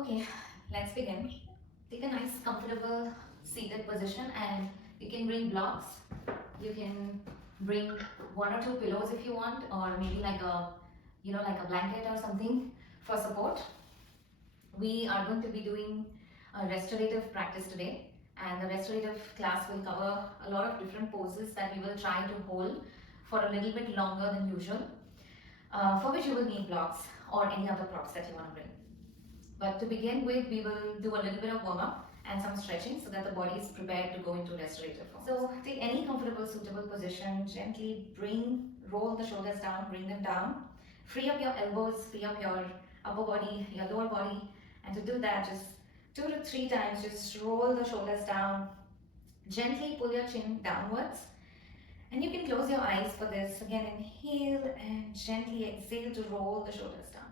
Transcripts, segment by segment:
Okay, let's begin. Take a nice, comfortable seated position, and you can bring blocks. You can bring one or two pillows if you want, or maybe like a blanket or something for support. We are going to be doing a restorative practice today, and the restorative class will cover a lot of different poses that we will try to hold for a little bit longer than usual, for which you will need blocks or any other props that you want to bring. But to begin with, we will do a little bit of warm up and some stretching so that the body is prepared to go into restorative form. So take any comfortable, suitable position, gently roll the shoulders down, bring them down. Free up your elbows, free up your upper body, your lower body. And to do that, just 2 to 3 times, just roll the shoulders down. Gently pull your chin downwards. And you can close your eyes for this. Again, inhale and gently exhale to roll the shoulders down.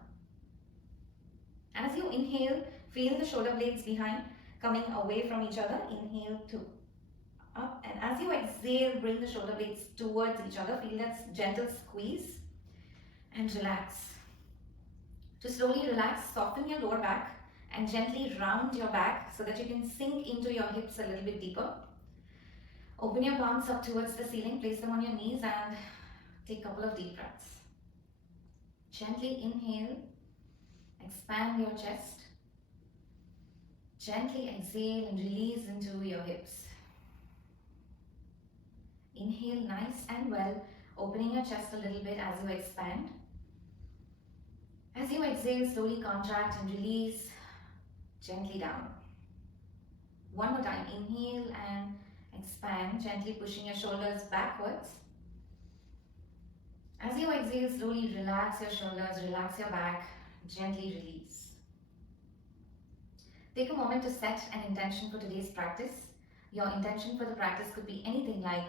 As you inhale, feel the shoulder blades behind coming away from each other. Inhale, 2, up. And as you exhale, bring the shoulder blades towards each other. Feel that gentle squeeze and relax. To slowly relax, soften your lower back and gently round your back so that you can sink into your hips a little bit deeper. Open your palms up towards the ceiling, place them on your knees and take a couple of deep breaths. Gently inhale. Expand your chest. Gently exhale and release into your hips. Inhale nice and well, opening your chest a little bit as you expand. As you exhale, slowly contract and release gently down. One more time, inhale and expand, gently pushing your shoulders backwards. As you exhale, slowly relax your shoulders, relax your back. Gently release. Take a moment to set an intention for today's practice. Your intention for the practice could be anything, like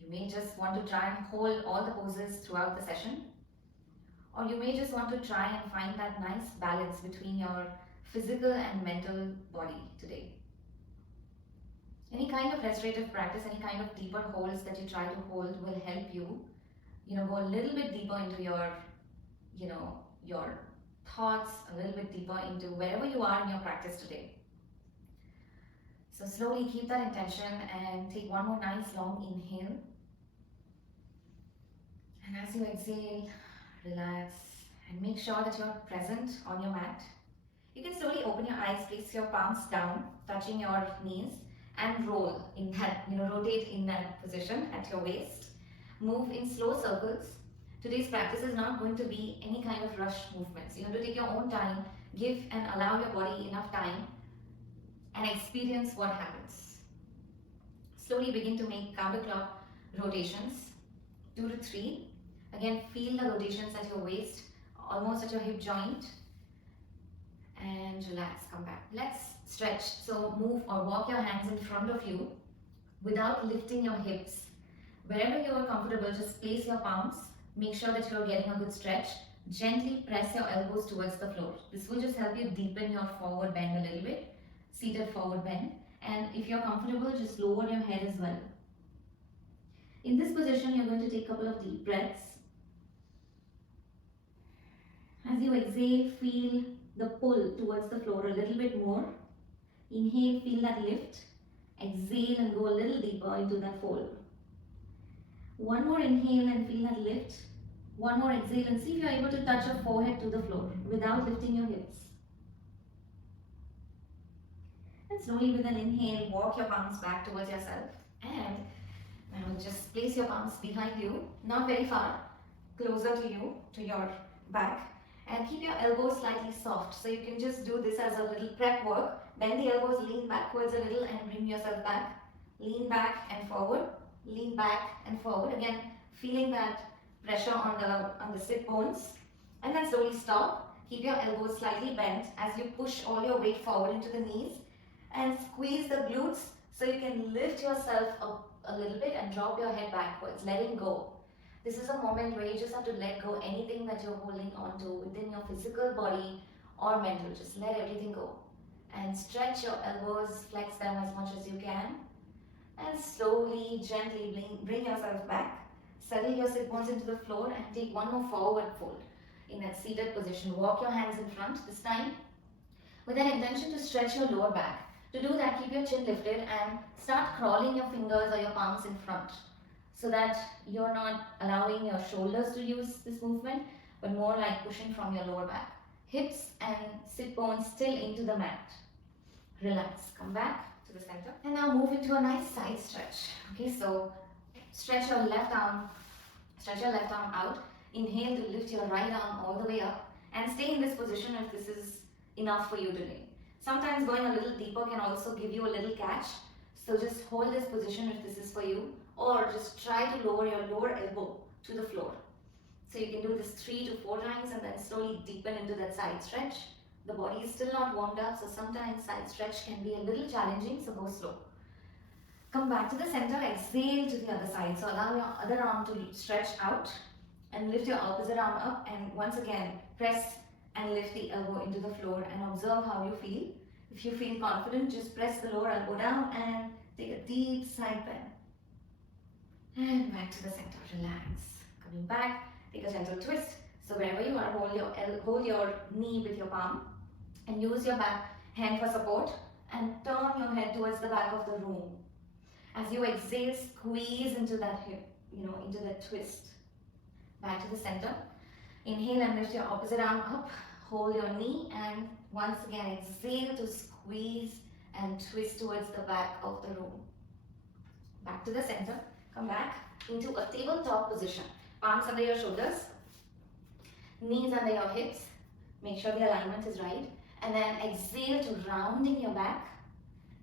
you may just want to try and hold all the poses throughout the session, or you may just want to try and find that nice balance between your physical and mental body today. Any kind of restorative practice, any kind of deeper holds that you try to hold will help you, go a little bit deeper into your thoughts, a little bit deeper into wherever you are in your practice today. So slowly keep that intention and take one more nice long inhale. And as you exhale, relax and make sure that you're present on your mat. You can slowly open your eyes, place your palms down, touching your knees, and roll in that, rotate in that position at your waist. Move in slow circles. Today's practice is not going to be any kind of rush movements. You have to take your own time, give and allow your body enough time and experience what happens. Slowly begin to make counterclock rotations, 2 to 3. Again, feel the rotations at your waist, almost at your hip joint. And relax, come back. Let's stretch. So move or walk your hands in front of you without lifting your hips. Wherever you are comfortable, just place your palms. Make sure that you're getting a good stretch. Gently press your elbows towards the floor. This will just help you deepen your forward bend a little bit. Seated forward bend. And if you're comfortable, just lower your head as well. In this position, you're going to take a couple of deep breaths. As you exhale, feel the pull towards the floor a little bit more. Inhale, feel that lift. Exhale and go a little deeper into that fold. One more inhale and feel that lift. One more exhale and see if you're able to touch your forehead to the floor without lifting your hips. And slowly with an inhale, walk your palms back towards yourself. And now just place your palms behind you, not very far, closer to you, to your back. And keep your elbows slightly soft. So you can just do this as a little prep work. Bend the elbows, lean backwards a little and bring yourself back. Lean back and forward. Lean back and forward. Again, feeling that pressure on the sit bones. And then slowly stop. Keep your elbows slightly bent as you push all your weight forward into the knees. And squeeze the glutes so you can lift yourself up a little bit and drop your head backwards, letting go. This is a moment where you just have to let go anything that you're holding on to within your physical body or mental. Just let everything go. And stretch your elbows, flex them as much as you can. And slowly, gently bring yourself back. Settle your sit bones into the floor and take one more forward fold in that seated position. Walk your hands in front. This time, with an intention to stretch your lower back. To do that, keep your chin lifted and start crawling your fingers or your palms in front so that you're not allowing your shoulders to use this movement, but more like pushing from your lower back. Hips and sit bones still into the mat. Relax. Come back to the center. And now move into a nice side stretch. Okay, so stretch your left arm out. Inhale to lift your right arm all the way up and stay in this position if this is enough for you today. Sometimes going a little deeper can also give you a little catch. So just hold this position if this is for you, or just try to lower your lower elbow to the floor. So you can do this 3 to 4 times and then slowly deepen into that side stretch. The body is still not warmed up, so sometimes side stretch can be a little challenging, so go slow. Come back to the center, exhale to the other side. So allow your other arm to stretch out and lift your opposite arm up, and once again press and lift the elbow into the floor and observe how you feel. If you feel confident, just press the lower elbow down and take a deep side bend. And back to the center, relax. Coming back, take a gentle twist. So wherever you are, hold your knee with your palm and use your back hand for support and turn your head towards the back of the room. As you exhale, squeeze into that hip, into that twist. Back to the center. Inhale and lift your opposite arm up. Hold your knee and once again exhale to squeeze and twist towards the back of the room. Back to the center. Come back into a tabletop position. Palms under your shoulders. Knees under your hips. Make sure the alignment is right. And then exhale to rounding your back.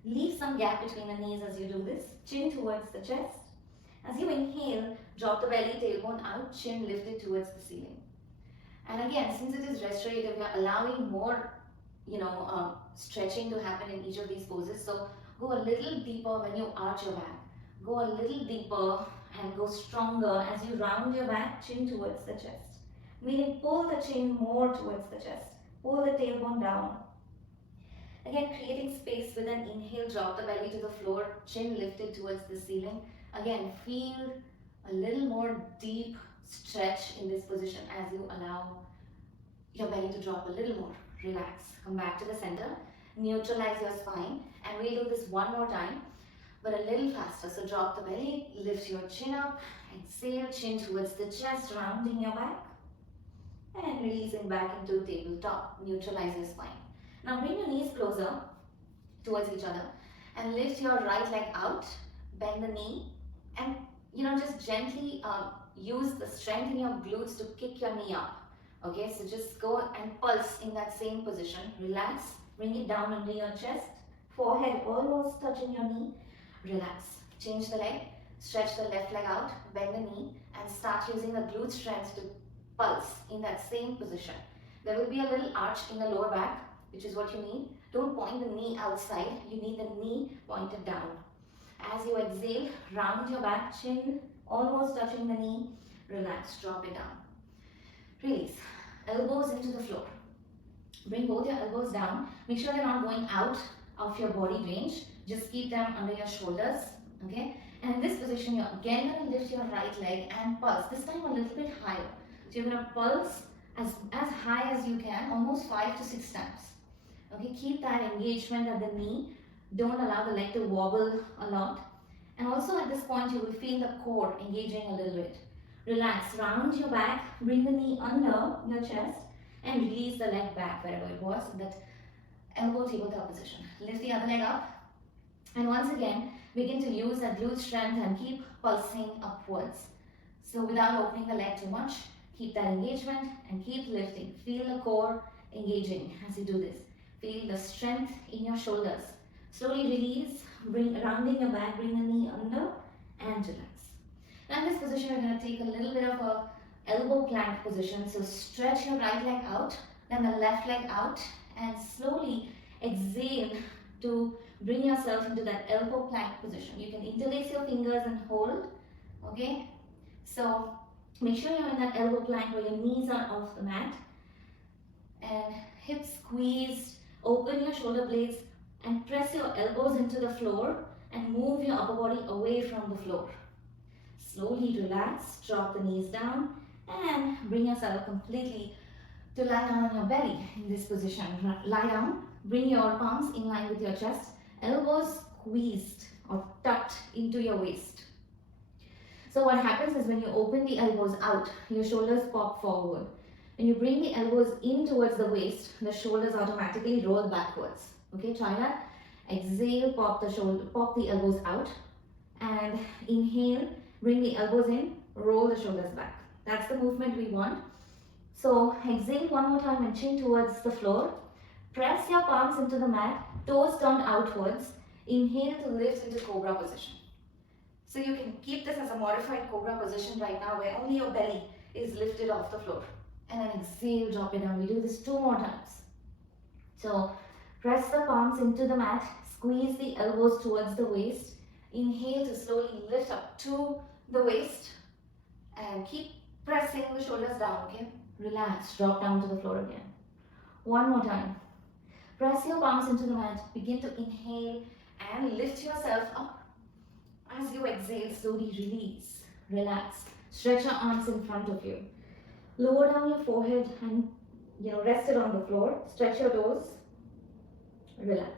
Leave some gap between the knees as you do this. Chin towards the chest. As you inhale, drop the belly, tailbone out, chin lifted towards the ceiling. And again, since it is restorative, we are allowing more, stretching to happen in each of these poses. So go a little deeper when you arch your back. Go a little deeper and go stronger as you round your back, chin towards the chest. Meaning pull the chin more towards the chest. Pull the tailbone down. Again, creating space with an inhale, drop the belly to the floor, chin lifted towards the ceiling. Again, feel a little more deep stretch in this position as you allow your belly to drop a little more. Relax. Come back to the center. Neutralize your spine. And we'll do this one more time, but a little faster. So drop the belly, lift your chin up, exhale, chin towards the chest, rounding your back. And releasing back into tabletop. Neutralize your spine. Now bring your knees closer towards each other and lift your right leg out, bend the knee, and just gently use the strength in your glutes to kick your knee up. Okay, so just go and pulse in that same position. Relax, bring it down under your chest, forehead almost touching your knee. Relax, change the leg, stretch the left leg out, bend the knee, and start using the glute strength to pulse in that same position. There will be a little arch in the lower back, which is what you need. Don't point the knee outside, you need the knee pointed down. As you exhale, round your back, chin almost touching the knee. Relax, drop it down. Release, elbows into the floor. Bring both your elbows down. Make sure they're not going out of your body range. Just keep them under your shoulders, okay? And in this position, you're again going to lift your right leg and pulse, this time a little bit higher. So you're going to pulse as high as you can, almost 5 to 6 times. Okay, keep that engagement at the knee. Don't allow the leg to wobble a lot. And also at this point, you will feel the core engaging a little bit. Relax, round your back, bring the knee under your chest and release the leg back wherever it was, in that elbow tabletop position. Lift the other leg up and once again, begin to use that glute strength and keep pulsing upwards. So without opening the leg too much, keep that engagement and keep lifting. Feel the core engaging as you do this. Feel the strength in your shoulders. Slowly release, rounding your back, bring the knee under and relax. Now in this position, we're going to take a little bit of a elbow plank position. So stretch your right leg out, then the left leg out, and slowly exhale to bring yourself into that elbow plank position. You can interlace your fingers and hold, okay? So make sure you're in that elbow plank where your knees are off the mat and hips squeezed. Open your shoulder blades and press your elbows into the floor and move your upper body away from the floor. Slowly relax, drop the knees down and bring yourself completely to lie down on your belly in this position. Lie down, bring your palms in line with your chest, elbows squeezed or tucked into your waist. So what happens is when you open the elbows out, your shoulders pop forward. When you bring the elbows in towards the waist, the shoulders automatically roll backwards. Okay, try that. Exhale, pop the elbows out, and inhale, bring the elbows in, roll the shoulders back. That's the movement we want. So exhale one more time and chin towards the floor. Press your palms into the mat, toes turned outwards. Inhale to lift into Cobra position. So you can keep this as a modified Cobra position right now where only your belly is lifted off the floor. And then exhale, drop it down. We do this 2 more times. So press the palms into the mat, squeeze the elbows towards the waist. Inhale to slowly lift up to the waist and keep pressing the shoulders down, okay? Relax, drop down to the floor again. 1 more time. Press your palms into the mat, begin to inhale and lift yourself up. As you exhale, slowly release, relax. Stretch your arms in front of you. Lower down your forehead and rest it on the floor. Stretch your toes. Relax.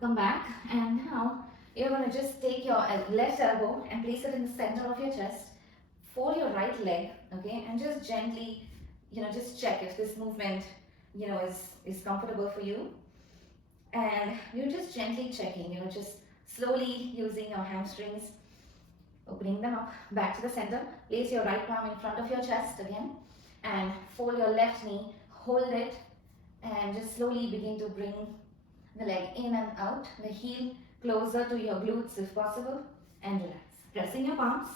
Come back, and now you're going to just take your left elbow and place it in the center of your chest. Fold your right leg, okay, and just gently, just check if this movement, is comfortable for you. And you're just gently checking, just slowly using your hamstrings, opening them up back to the center. Place your right palm in front of your chest again and fold your left knee, hold it, and just slowly begin to bring the leg in and out, the heel closer to your glutes if possible, and relax. Pressing your palms.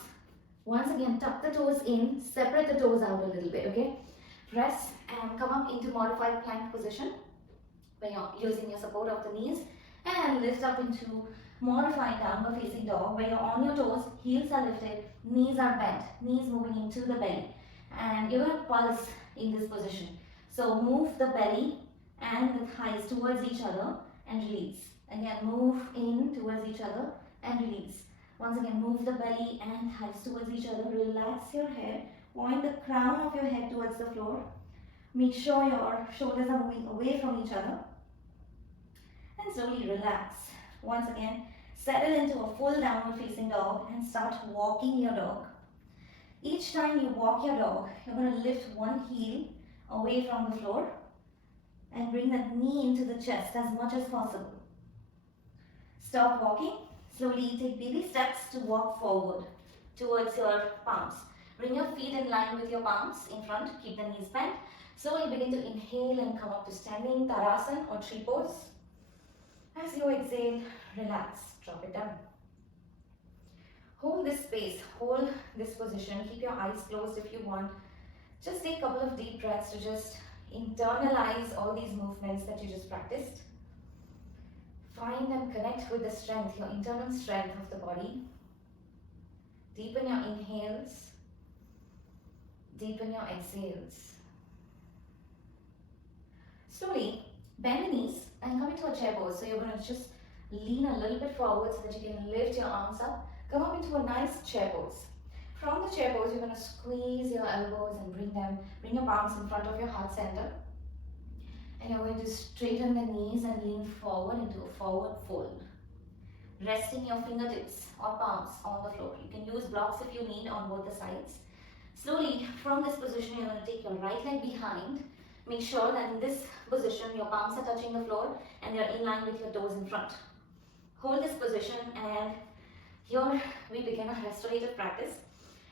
Once again, tuck the toes in, separate the toes out a little bit, okay? Press and come up into modified plank position where you're using your support of the knees, and lift up into modified downward facing dog where you're on your toes, heels are lifted, knees are bent, knees moving into the belly, and you're going to pulse in this position. So move the belly and the thighs towards each other and release. Again, move in towards each other and release. Once again, move the belly and thighs towards each other. Relax your head. Point the crown of your head towards the floor. Make sure your shoulders are moving away from each other. And slowly relax. Once again, settle into a full downward facing dog and start walking your dog. Each time you walk your dog, you're going to lift one heel away from the floor and bring that knee into the chest as much as possible. Stop walking. Slowly take baby steps to walk forward towards your palms. Bring your feet in line with your palms in front. Keep the knees bent. Slowly begin to inhale and come up to standing Tadasana or tree pose. As you exhale, relax. Drop it down. Hold this space. Hold this position. Keep your eyes closed if you want. Just take a couple of deep breaths to just internalize all these movements that you just practiced. Find and connect with the strength, your internal strength of the body. Deepen your inhales. Deepen your exhales. Slowly bend the knees and come into a chair pose. So you're going to just lean a little bit forward so that you can lift your arms up. Come up into a nice chair pose. From the chair pose, you're going to squeeze your elbows and bring your palms in front of your heart center. And you're going to straighten the knees and lean forward into a forward fold. Resting your fingertips or palms on the floor. You can use blocks if you need on both the sides. Slowly, from this position, you're going to take your right leg behind. Make sure that in this position, your palms are touching the floor and they're in line with your toes in front. Hold this position, and here we begin a restorative practice.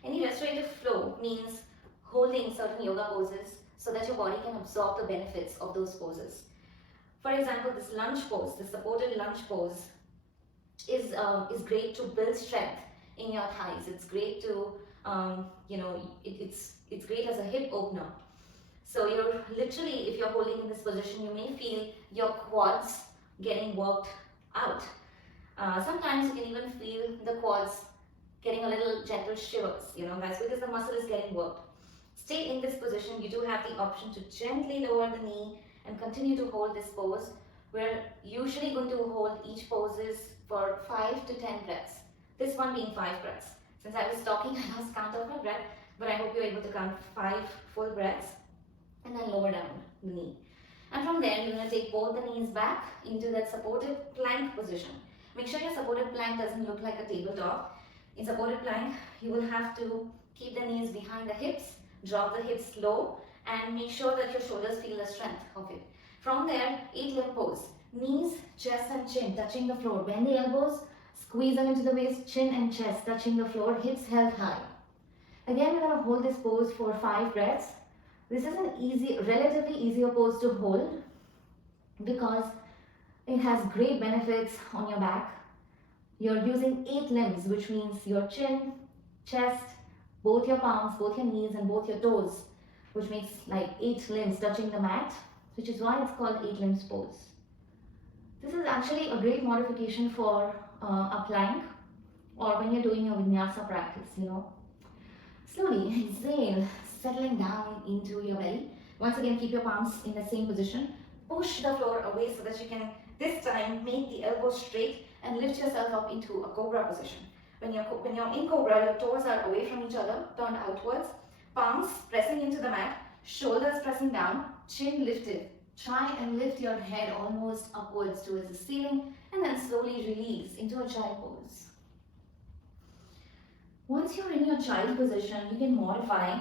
Any restorative flow means holding certain yoga poses so that your body can absorb the benefits of those poses. For example, this lunge pose, the supported lunge pose is great to build strength in your thighs. It's great to, it's great as a hip opener. So you're literally, if you're holding in this position, you may feel your quads getting worked out. Sometimes you can even feel the quads getting a little gentle shivers. That's because the muscle is getting worked. Stay in this position. You do have the option to gently lower the knee and continue to hold this pose. We're usually going to hold each poses for 5 to 10 breaths. This one being 5 breaths. Since I was talking, I lost count of my breath, but I hope you're able to count 5 full breaths and then lower down the knee. And from there, you're going to take both the knees back into that supported plank position. Make sure your supported plank doesn't look like a tabletop. In supported plank, you will have to keep the knees behind the hips, drop the hips low, and make sure that your shoulders feel the strength of it. From there, 8-limb pose. Knees, chest and chin touching the floor. Bend the elbows, squeeze them into the waist, chin and chest touching the floor, hips held high. Again, we're going to hold this pose for 5 breaths. This is an relatively easier pose to hold because it has great benefits on your back. You're using 8 limbs, which means your chin, chest, both your palms, both your knees and both your toes, which makes like 8 limbs touching the mat, which is why it's called 8 limbs pose. This is actually a great modification for a plank or when you're doing a vinyasa practice, Slowly exhale, settling down into your belly. Once again, keep your palms in the same position. Push the floor away so that you can this time make the elbows straight and lift yourself up into a Cobra position. When you're in Cobra, your toes are away from each other, turned outwards, palms pressing into the mat, shoulders pressing down, chin lifted. Try and lift your head almost upwards towards the ceiling and then slowly release into a child pose. Once you're in your child position, you can modify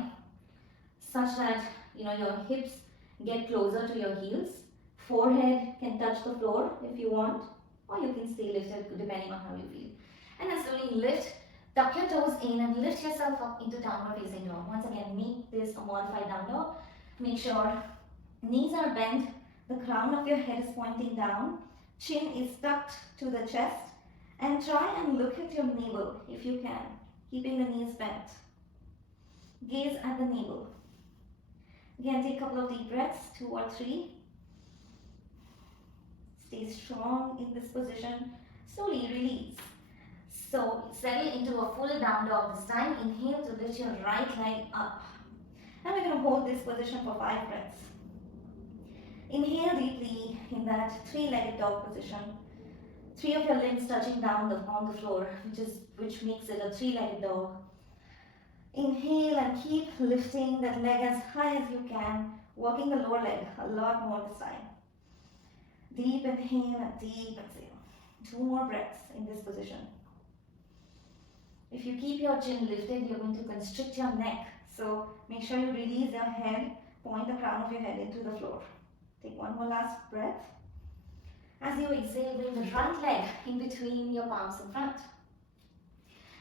such that your hips get closer to your heels. Forehead can touch the floor if you want, or you can stay lifted depending on how you feel. And then slowly lift, tuck your toes in and lift yourself up into downward facing dog. Once again, make this a modified down dog. Make sure knees are bent, the crown of your head is pointing down, chin is tucked to the chest, and try and look at your navel if you can, keeping the knees bent. Gaze at the navel. Again, take a couple of deep breaths, 2 or 3. Stay strong in this position. Slowly release. So settle into a full down dog this time. Inhale to lift your right leg up. Now we're going to hold this position for 5 breaths. Inhale deeply in that 3-legged dog position. 3 of your limbs touching down on the floor, which makes it a 3-legged dog. Inhale and keep lifting that leg as high as you can, working the lower leg a lot more this time. Deep inhale and deep exhale. 2 more breaths in this position. If you keep your chin lifted, you're going to constrict your neck. So make sure you release your head, point the crown of your head into the floor. Take 1 more last breath. As you exhale, bring the front leg in between your palms in front.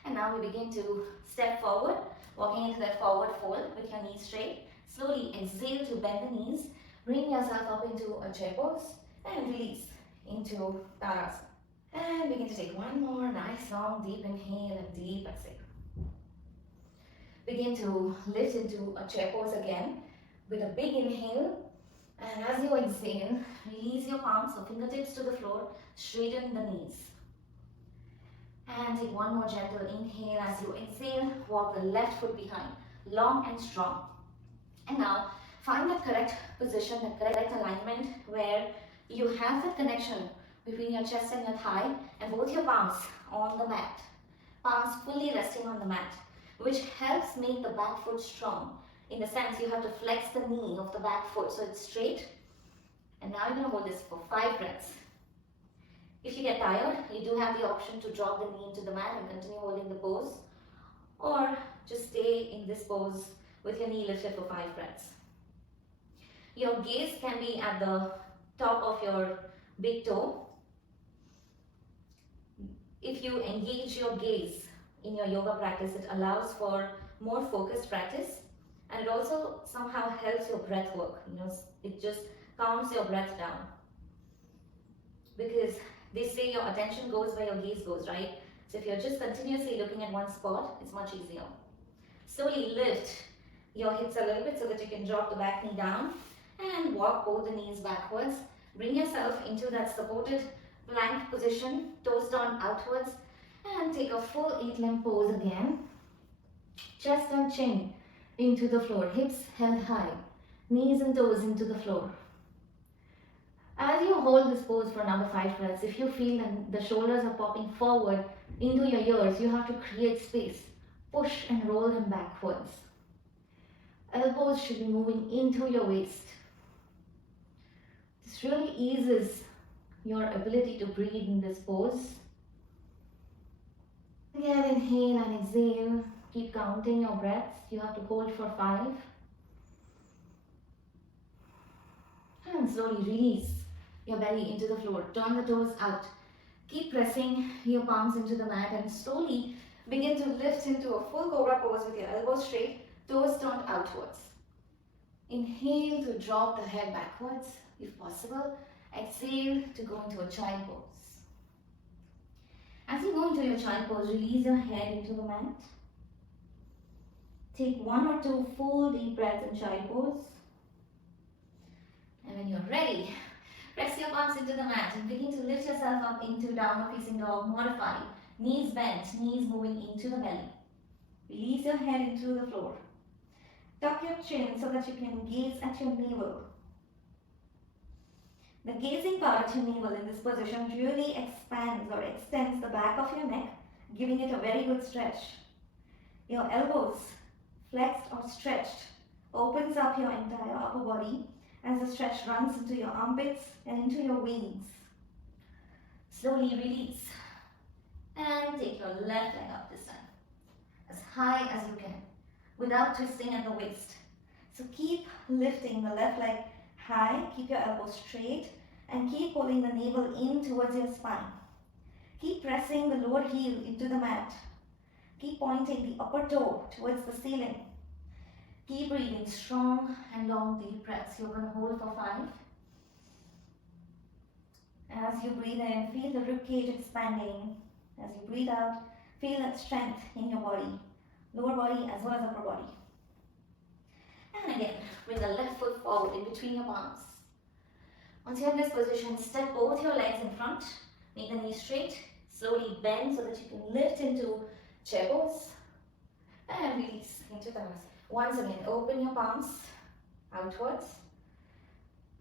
And now we begin to step forward, walking into that forward fold with your knees straight. Slowly exhale to bend the knees, bring yourself up into a chair pose and release into Tadasana. And begin to take 1 more nice long deep inhale and deep exhale. Begin to lift into a chair pose again with a big inhale. And as you exhale, release your palms or fingertips to the floor, straighten the knees. And take 1 more gentle inhale as you exhale, walk the left foot behind, long and strong. And now, find that correct position, the correct alignment where you have that connection between your chest and your thigh and both your palms on the mat. Palms fully resting on the mat, which helps make the back foot strong. In the sense, you have to flex the knee of the back foot so it's straight. And now you're going to hold this for 5 breaths. If you get tired, you do have the option to drop the knee into the mat and continue holding the pose. Or just stay in this pose with your knee lifted for 5 breaths. Your gaze can be at the top of your big toe. If you engage your gaze in your yoga practice, it allows for more focused practice. And it also somehow helps your breath work. It just calms your breath down. Because they say your attention goes where your gaze goes, right? So if you're just continuously looking at one spot, it's much easier. Slowly lift your hips a little bit so that you can drop the back knee down and walk both the knees backwards. Bring yourself into that supported plank position, toes turned outwards, and take a full 8-limb pose again. Chest and chin into the floor, hips held high, knees and toes into the floor. As you hold this pose for another 5 breaths, if you feel that the shoulders are popping forward into your ears, you have to create space. Push and roll them backwards. Elbows should be moving into your waist. This really eases your ability to breathe in this pose. Again, inhale and exhale. Keep counting your breaths. You have to hold for 5. And slowly release your belly into the floor. Turn the toes out. Keep pressing your palms into the mat and slowly begin to lift into a full cobra pose with your elbows straight, toes turned outwards. Inhale to drop the head backwards if possible. Exhale to go into a child pose. As you go into your child pose, release your head into the mat. Take 1 or 2 full deep breaths in child pose. And when you're ready, press your palms into the mat and begin to lift yourself up into downward facing dog, modified. Knees bent, knees moving into the belly. Release your head into the floor. Tuck your chin so that you can gaze at your navel. The gazing part at your navel in this position really expands or extends the back of your neck, giving it a very good stretch. Your elbows, flexed or stretched, opens up your entire upper body as the stretch runs into your armpits and into your wings. Slowly release and take your left leg up this time, as high as you can, without twisting at the waist. So keep lifting the left leg high, keep your elbows straight, and keep pulling the navel in towards your spine. Keep pressing the lower heel into the mat. Keep pointing the upper toe towards the ceiling. Keep breathing strong and long deep breaths. You're going to hold for 5. As you breathe in, feel the ribcage expanding. As you breathe out, feel that strength in your body, lower body as well as upper body. And again, bring the left foot forward in between your palms. Once you're in this position, step both your legs in front, make the knees straight, slowly bend so that you can lift into chair pose, and release into Tadasana. Once again, open your palms outwards,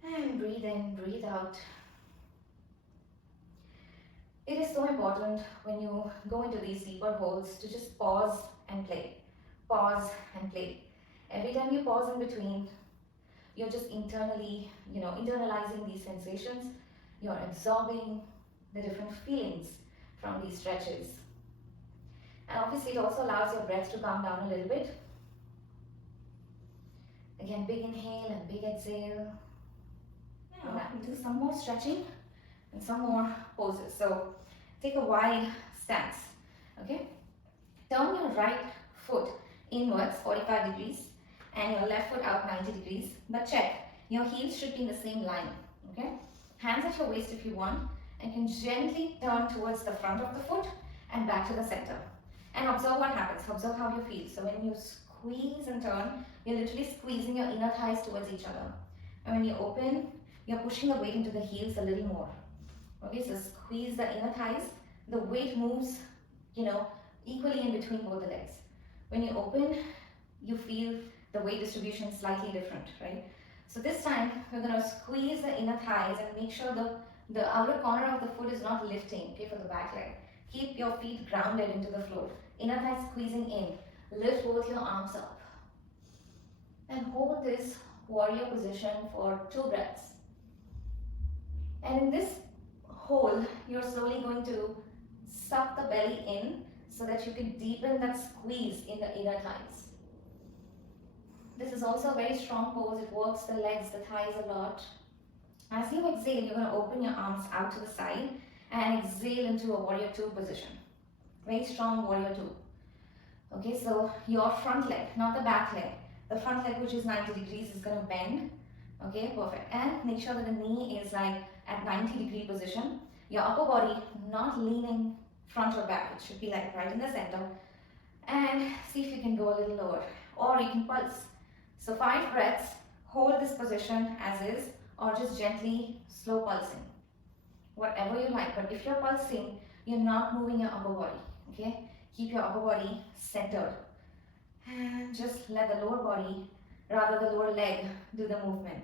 and breathe in, breathe out. It is so important when you go into these deeper holds to just pause and play. Pause and play. Every time you pause in between, you're just internally, internalizing these sensations. You're absorbing the different feelings from these stretches. And obviously it also allows your breath to calm down a little bit. Again, big inhale and big exhale. Now we do some more stretching and some more poses. So take a wide stance, okay? Turn your right foot inwards 45 degrees and your left foot out 90 degrees. But check, your heels should be in the same line, okay? Hands at your waist if you want, and can gently turn towards the front of the foot and back to the center. And observe what happens, observe how you feel. So when you squeeze and turn, you're literally squeezing your inner thighs towards each other. And when you open, you're pushing the weight into the heels a little more. Okay, so squeeze the inner thighs, the weight moves, equally in between both the legs. When you open, you feel the weight distribution slightly different, right? So this time, we're going to squeeze the inner thighs and make sure the outer corner of the foot is not lifting, okay, for the back leg. Keep your feet grounded into the floor. Inner thighs squeezing in. Lift both your arms up. And hold this warrior position for 2 breaths. And in this hold, you're slowly going to suck the belly in so that you can deepen that squeeze in the inner thighs. This is also a very strong pose. It works the legs, the thighs a lot. As you exhale, you're going to open your arms out to the side and exhale into a warrior 2 position. Very strong warrior 2. Okay, so your front leg, not the back leg. The front leg, which is 90 degrees, is going to bend. Okay, perfect. And make sure that the knee is like at 90 degree position. Your upper body not leaning front or back. It should be like right in the center. And see if you can go a little lower. Or you can pulse. So 5 breaths, hold this position as is, or just gently slow pulsing. Whatever you like, but if you're pulsing, you're not moving your upper body, okay? Keep your upper body centered. And just let the lower body, rather the lower leg, do the movement.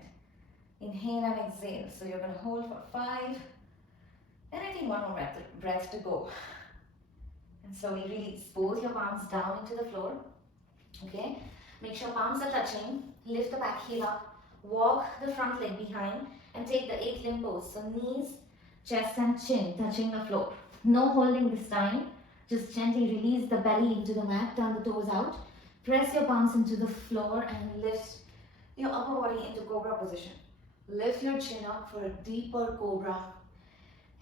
Inhale and exhale. So you're going to hold for 5. And I think 1 more breath to go. And slowly release both your palms down into the floor, okay? Make sure palms are touching. Lift the back heel up. Walk the front leg behind and take the 8 limb pose. So knees, chest and chin touching the floor. No holding this time. Just gently release the belly into the mat, turn the toes out. Press your palms into the floor and lift your upper body into Cobra position. Lift your chin up for a deeper Cobra.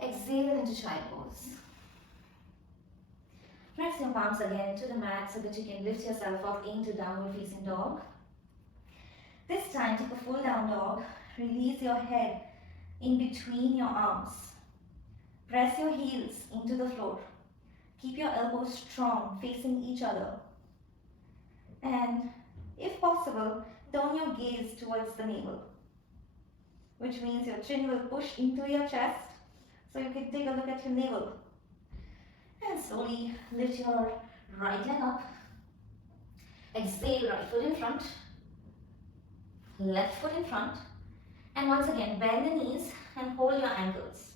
Exhale into child pose. Press your palms again to the mat so that you can lift yourself up into downward facing dog. This time, take a full down dog. Release your head in between your arms. Press your heels into the floor. Keep your elbows strong, facing each other. And if possible, turn your gaze towards the navel, which means your chin will push into your chest, so you can take a look at your navel. And slowly lift your right leg up. Exhale, right foot in front, left foot in front. And once again, bend the knees and hold your ankles.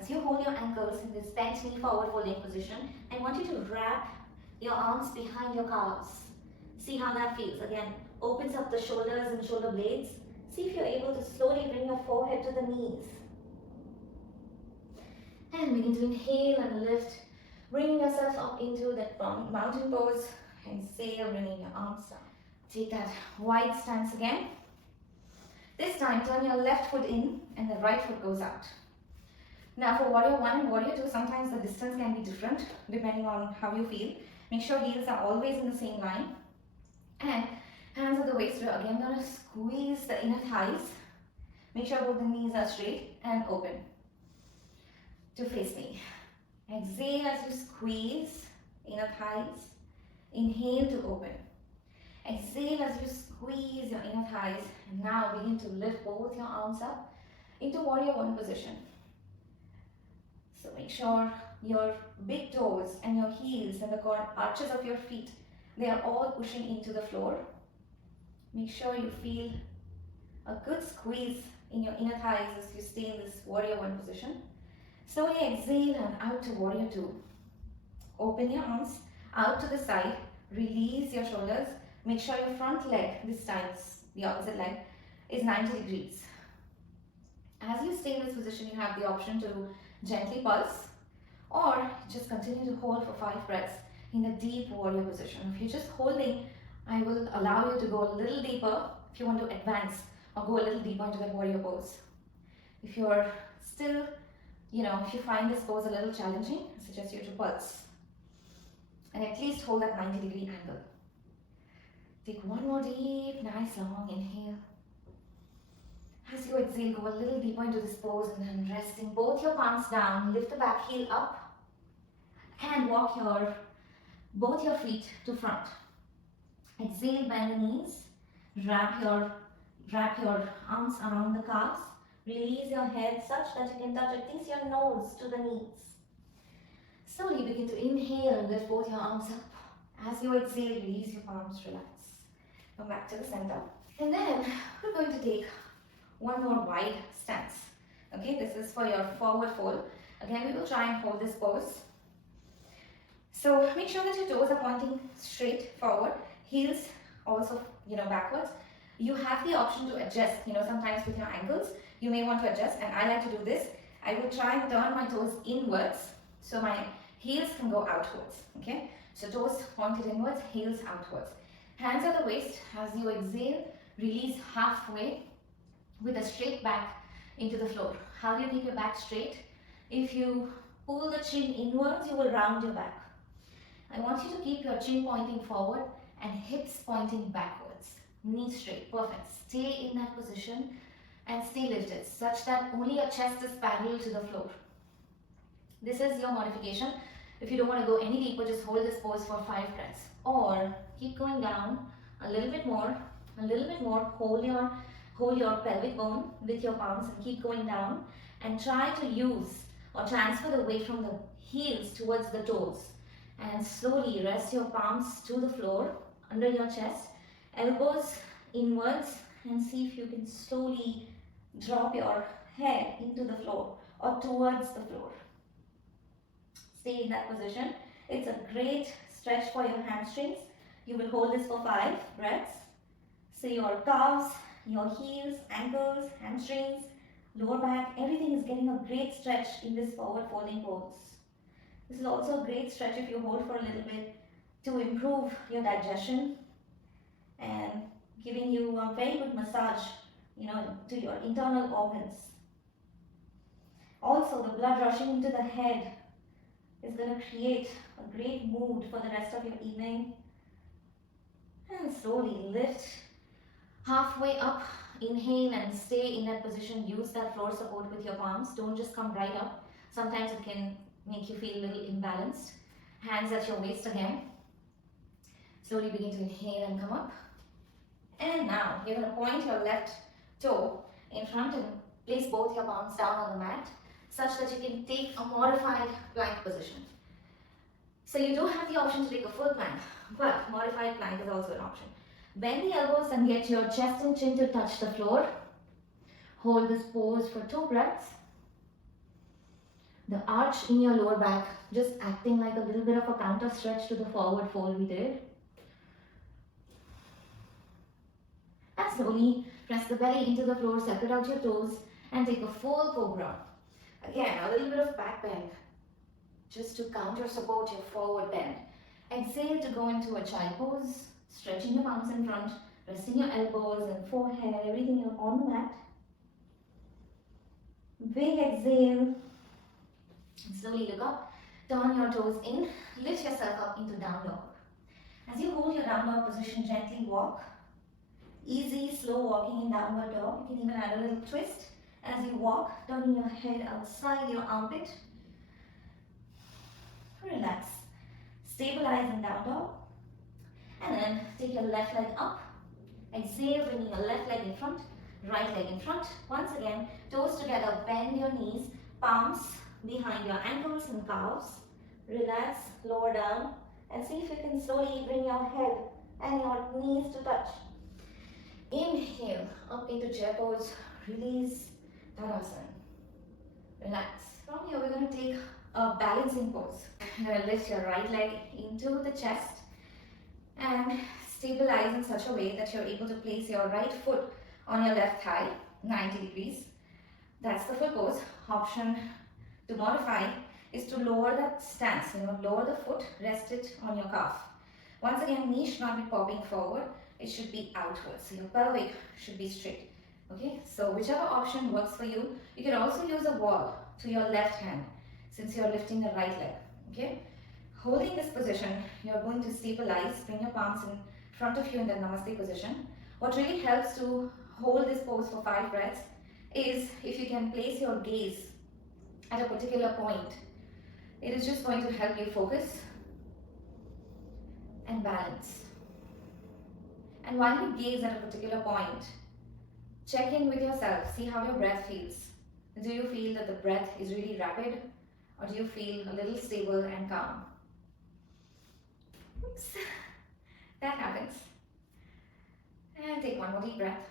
As you hold your ankles in this bent knee forward folding position, I want you to wrap your arms behind your calves. See how that feels. Again, opens up the shoulders and shoulder blades. See if you're able to slowly bring your forehead to the knees. And begin to inhale and lift, bringing yourself up into that mountain pose. Exhale, bringing your arms down. Take that wide stance again. This time, turn your left foot in and the right foot goes out. Now for warrior 1 and warrior 2, sometimes the distance can be different depending on how you feel. Make sure heels are always in the same line. And hands at the waist, we're again going to squeeze the inner thighs. Make sure both the knees are straight and open to face me. Exhale as you squeeze inner thighs. Inhale to open. Exhale as you squeeze your inner thighs. And now begin to lift both your arms up into warrior 1 position. So make sure your big toes and your heels and the arches of your feet, they are all pushing into the floor. Make sure you feel a good squeeze in your inner thighs as you stay in this warrior 1 position. Slowly exhale and out to warrior 2. Open your arms out to the side. Release your shoulders. Make sure your front leg, this time the opposite leg, is 90 degrees. As you stay in this position, you have the option to gently pulse or just continue to hold for 5 breaths in a deep warrior position. If you're just holding, I will allow you to go a little deeper if you want to advance or go a little deeper into that warrior pose. If you're still, if you find this pose a little challenging, I suggest you to pulse and at least hold that 90-degree angle. Take one more deep, nice long inhale. As you exhale, go a little deeper into this pose and then resting both your palms down, lift the back heel up and walk both your feet to front. Exhale, bend the knees, wrap your arms around the calves, release your head such that you can touch at least your nose to the knees. Slowly begin to inhale and lift both your arms up. As you exhale, release your palms, relax. Come back to the center. And then we're going to take one more wide stance. Okay, this is for your forward fold. Again, we will try and hold this pose. So make sure that your toes are pointing straight forward, heels also, backwards. You have the option to adjust, sometimes with your ankles, you may want to adjust, and I like to do this. I will try and turn my toes inwards so my heels can go outwards. Okay, so toes pointed inwards, heels outwards. Hands at the waist. As you exhale, release halfway with a straight back into the floor. How do you keep your back straight? If you pull the chin inwards, you will round your back. I want you to keep your chin pointing forward and hips pointing backwards. Knees straight. Perfect. Stay in that position and stay lifted such that only your chest is parallel to the floor. This is your modification. If you don't want to go any deeper, just hold this pose for 5 breaths. Or keep going down a little bit more, hold your pelvic bone with your palms and keep going down and try to use or transfer the weight from the heels towards the toes and slowly rest your palms to the floor under your chest, elbows inwards, and see if you can slowly drop your head into the floor or towards the floor. Stay in that position. It's a great stretch for your hamstrings. You will hold this for 5 breaths. So your calves your heels, ankles, hamstrings, lower back, everything is getting a great stretch in this forward folding pose. This is also a great stretch if you hold for a little bit to improve your digestion and giving you a very good massage, to your internal organs. Also, the blood rushing into the head is going to create a great mood for the rest of your evening. And slowly lift halfway up, inhale and stay in that position. Use that floor support with your palms. Don't just come right up. Sometimes it can make you feel a little imbalanced. Hands at your waist again. Slowly begin to inhale and come up. And now you're going to point your left toe in front and place both your palms down on the mat such that you can take a modified plank position. So you do have the option to take a full plank, but modified plank is also an option. Bend the elbows and get your chest and chin to touch the floor. Hold this pose for 2 breaths. The arch in your lower back just acting like a little bit of a counter stretch to the forward fold we did. And slowly press the belly into the floor, separate out your toes and take a full Cobra. Again, a little bit of back bend just to counter support your forward bend. Exhale to go into a child pose, stretching your palms in front, resting your elbows and forehead, everything on the mat. Big exhale. And slowly look up, turn your toes in, lift yourself up into down dog. As you hold your down dog position, gently walk. Easy, slow walking in downward dog. You can even add a little twist as you walk, turning your head outside your armpit. Relax. Stabilize in down dog. And then take your left leg up. Exhale, bringing your left leg in front, right leg in front. Once again, toes together, bend your knees, palms behind your ankles and calves. Relax, lower down, and see if you can slowly bring your head and your knees to touch. Inhale, up into chair pose, release, Tadasana. Relax. From here, we're going to take a balancing pose. You're going to lift your right leg into the chest and stabilize in such a way that you're able to place your right foot on your left thigh, 90 degrees. That's the full pose. Option to modify is to lower that stance, lower the foot, rest it on your calf. Once again, knee should not be popping forward, it should be outwards. So your pelvic should be straight. Okay, so whichever option works for you. You can also use a wall to your left hand since you're lifting the right leg. Okay, holding this position, you're going to stabilize, bring your palms in front of you in the Namaste position. What really helps to hold this pose for 5 breaths is if you can place your gaze at a particular point. It is just going to help you focus and balance. And while you gaze at a particular point, check in with yourself, see how your breath feels. Do you feel that the breath is really rapid, or do you feel a little stable and calm? Oops, that happens. And take one more deep breath.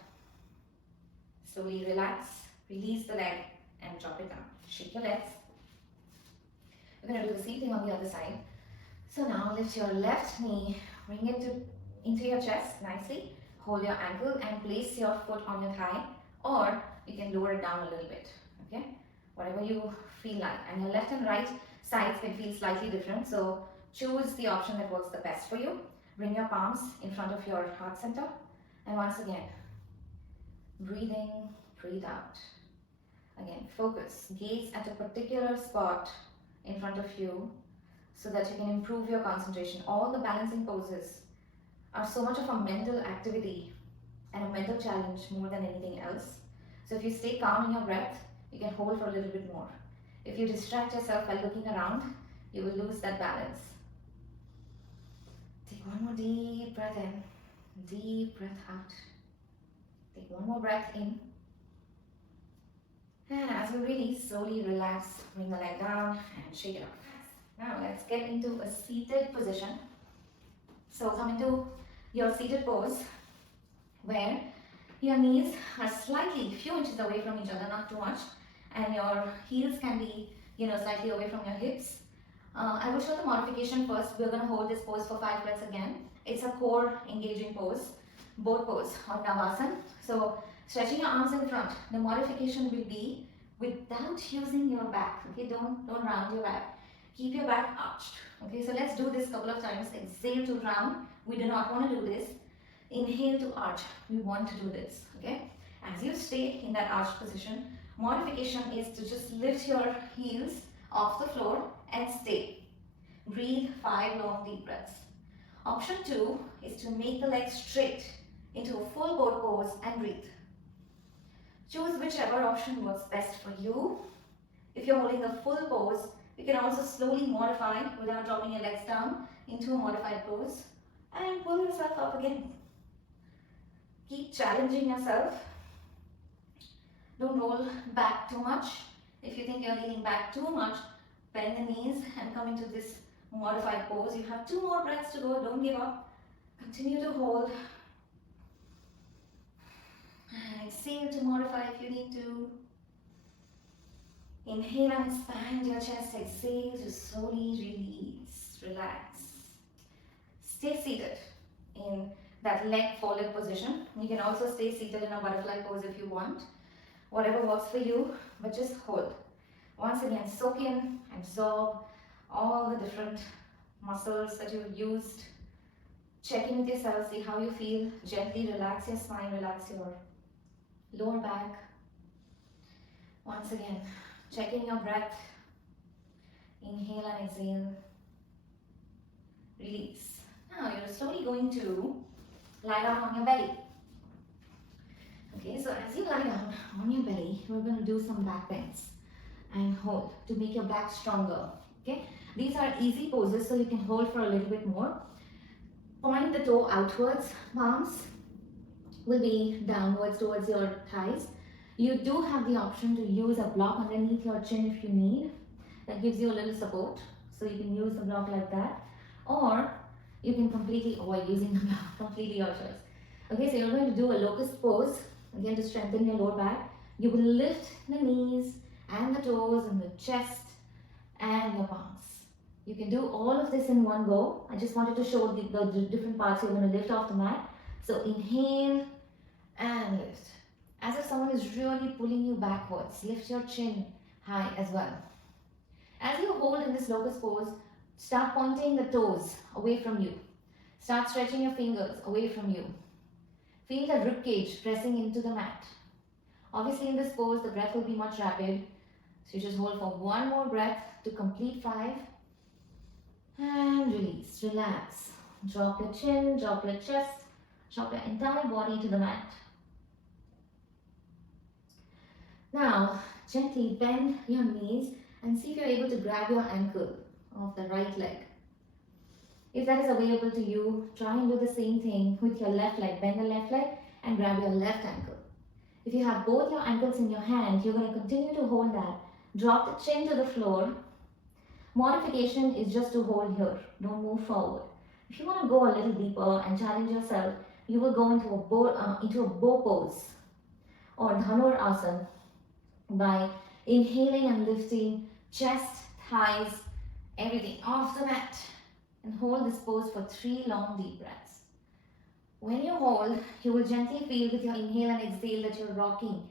Slowly relax, release the leg and drop it down. Shake your legs. We're going to do the same thing on the other side. So now lift your left knee, bring it into your chest nicely. Hold your ankle and place your foot on your thigh, or you can lower it down a little bit. Okay, whatever you feel like. And your left and right sides can feel slightly different, so choose the option that works the best for you. Bring your palms in front of your heart center, and once again, breathe in, breathe out. Again, focus, gaze at a particular spot in front of you so that you can improve your concentration. All the balancing poses are so much of a mental activity and a mental challenge more than anything else. So if you stay calm in your breath, you can hold for a little bit more. If you distract yourself by looking around, you will lose that balance. Take one more deep breath in, deep breath out. Take one more breath in. And as you release, slowly relax, bring the leg down and shake it off. Now let's get into a seated position. So come into your seated pose where your knees are slightly, few inches away from each other, not too much, and your heels can be, slightly away from your hips. I will show the modification first. We're going to hold this pose for 5 breaths again. It's a core engaging pose, boat pose or Navasana. So stretching your arms in front. The modification will be without using your back. Okay, don't round your back. Keep your back arched. Okay, so let's do this couple of times. Exhale to round. We do not want to do this. Inhale to arch. We want to do this. Okay, as you stay in that arched position, modification is to just lift your heels off the floor and stay. Breathe 5 long deep breaths. Option 2 is to make the legs straight into a full boat pose and breathe. Choose whichever option works best for you. If you're holding the full pose, you can also slowly modify without dropping your legs down into a modified pose and pull yourself up again. Keep challenging yourself. Don't roll back too much. If you think you're leaning back too much, bend the knees and come into this modified pose. You have 2 more breaths to go. Don't give up. Continue to hold. And exhale to modify if you need to. Inhale and expand your chest. Exhale to slowly release. Relax. Stay seated in that leg folded position. You can also stay seated in a butterfly pose if you want. Whatever works for you, but just hold. Once again, soak in, absorb all the different muscles that you've used. Check in with yourself, see how you feel. Gently relax your spine, relax your lower back. Once again, check in your breath. Inhale and exhale. Release. Now you're slowly going to lie down on your belly. Okay, so as you lie down on your belly, we're going to do some back bends and hold to make your back stronger. Okay, these are easy poses, so you can hold for a little bit more. Point the toe outwards, palms will be downwards towards your thighs. You do have the option to use a block underneath your chin if you need. That gives you a little support, so you can use the block like that, or you can completely avoid using the block, completely your choice. Okay, so you're going to do a locust pose, again to strengthen your lower back. You will lift the knees and the toes and the chest and your palms. You can do all of this in one go. I just wanted to show the different parts you're going to lift off the mat. So inhale and lift. As if someone is really pulling you backwards. Lift your chin high as well. As you hold in this locust pose, start pointing the toes away from you. Start stretching your fingers away from you. Feel the rib cage pressing into the mat. Obviously in this pose, the breath will be much rapid. So you just hold for 1 more breath to complete 5. And release, relax. Drop your chin, drop your chest, drop your entire body to the mat. Now, gently bend your knees and see if you're able to grab your ankle of the right leg. If that is available to you, try and do the same thing with your left leg. Bend the left leg and grab your left ankle. If you have both your ankles in your hand, you're going to continue to hold that. Drop the chin to the floor. Modification is just to hold here. Don't move forward. If you want to go a little deeper and challenge yourself, you will go into a bow pose or Dhanur Asana by inhaling and lifting chest, thighs, everything off the mat. And hold this pose for 3 long deep breaths. When you hold, you will gently feel with your inhale and exhale that you're rocking.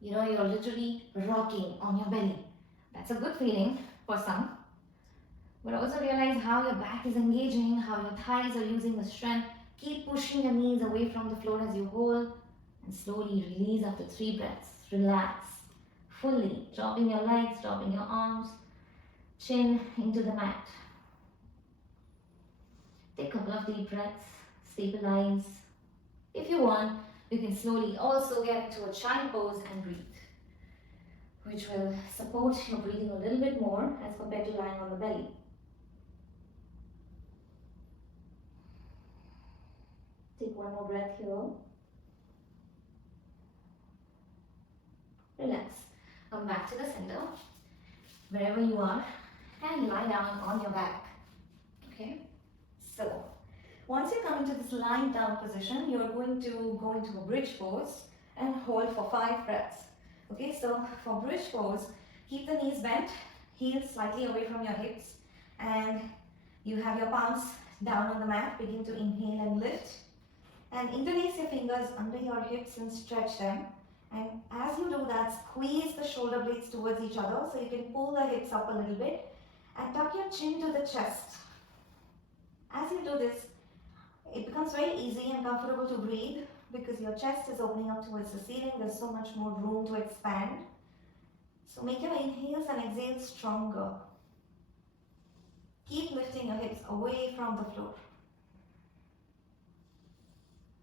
You're literally rocking on your belly. That's a good feeling for some. But also realize how your back is engaging, how your thighs are using the strength. Keep pushing your knees away from the floor as you hold. And slowly release after 3 breaths. Relax. Fully. Dropping your legs, dropping your arms. Chin into the mat. Take a couple of deep breaths, stabilize. If you want, you can slowly also get into a child pose and breathe, which will support your breathing a little bit more as compared to lying on the belly. Take 1 more breath here. Relax. Come back to the center, wherever you are, and lie down on your back. Okay? So, once you come into this lying down position, you're going to go into a bridge pose and hold for 5 breaths. Okay, so for bridge pose, keep the knees bent, heels slightly away from your hips, and you have your palms down on the mat. Begin to inhale and lift, And interlace your fingers under your hips and stretch them. And as you do that, squeeze the shoulder blades towards each other so you can pull the hips up a little bit and tuck your chin to the chest. As you do this, it becomes very easy and comfortable to breathe because your chest is opening up towards the ceiling. There's so much more room to expand. So make your inhales and exhales stronger. Keep lifting your hips away from the floor.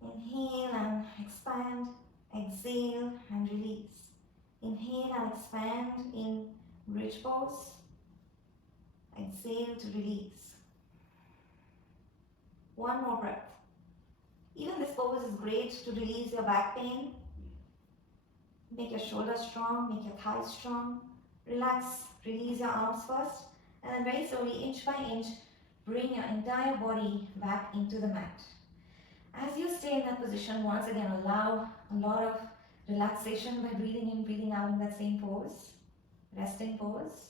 Inhale and expand. Exhale and release. Inhale and expand in bridge pose. Exhale to release. One more breath. Even this pose is great to release your back pain. Make your shoulders strong, make your thighs strong. Relax, release your arms first, and then very slowly, inch by inch, bring your entire body back into the mat. As you stay in that position, once again allow a lot of relaxation by breathing in, breathing out in that same pose, resting pose.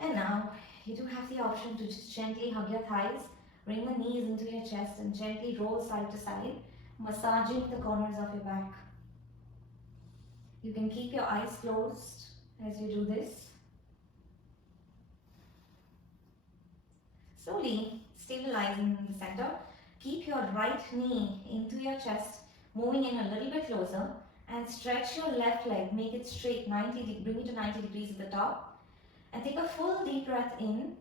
And now you do have the option to just gently hug your thighs, bring the knees into your chest and gently roll side to side, massaging the corners of your back. You can keep your eyes closed as you do this. Slowly stabilizing in the center. Keep your right knee into your chest, moving in a little bit closer, and stretch your left leg. Make it straight, bring it to 90 degrees at the top. And take a full deep breath in.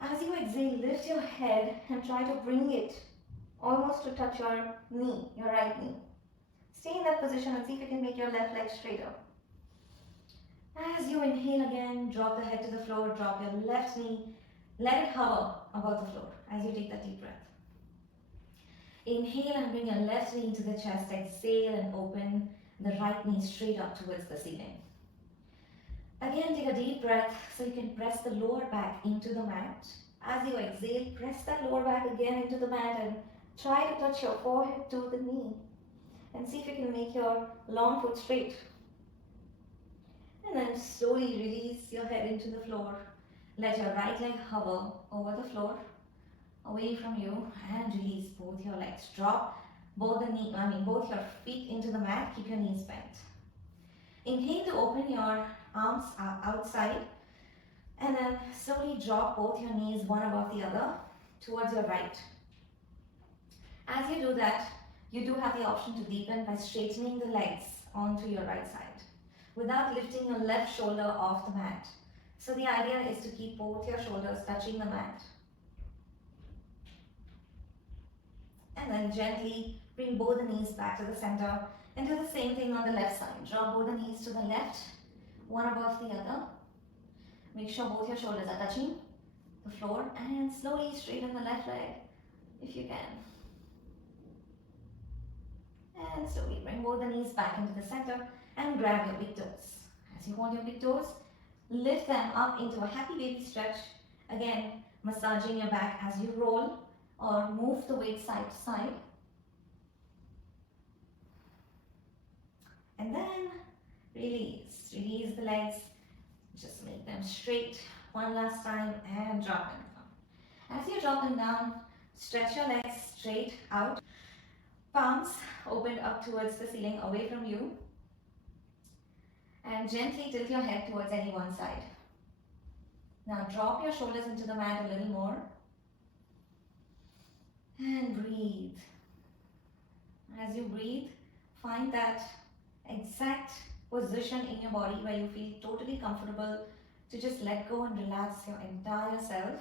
As you exhale, lift your head and try to bring it almost to touch your knee, your right knee. Stay in that position and see if you can make your left leg straighter. As you inhale again, drop the head to the floor, drop your left knee, let it hover above the floor as you take that deep breath. Inhale and bring your left knee into the chest. Exhale and open the right knee straight up towards the ceiling. Again, take a deep breath so you can press the lower back into the mat. As you exhale, press that lower back again into the mat and try to touch your forehead to the knee. And see if you can make your long foot straight. And then slowly release your head into the floor. Let your right leg hover over the floor, away from you, and release both your legs. Drop both your feet into the mat. Keep your knees bent. Inhale to open your arms outside, and then slowly drop both your knees one above the other towards your right. As you do that, you do have the option to deepen by straightening the legs onto your right side without lifting your left shoulder off the mat. So the idea is to keep both your shoulders touching the mat. And then gently bring both the knees back to the center and do the same thing on the left side. Draw both the knees to the left, one above the other. Make sure both your shoulders are touching the floor and slowly straighten the left leg if you can. And slowly bring both the knees back into the center and grab your big toes. As you hold your big toes, lift them up into a happy baby stretch. Again, massaging your back as you roll or move the weight side to side. And then release. Release the legs. Just make them straight one last time and drop them down. As you drop them down, stretch your legs straight out. Palms opened up towards the ceiling, away from you. And gently tilt your head towards any one side. Now drop your shoulders into the mat a little more. And breathe. As you breathe, find that exact position in your body where you feel totally comfortable to just let go and relax your entire self.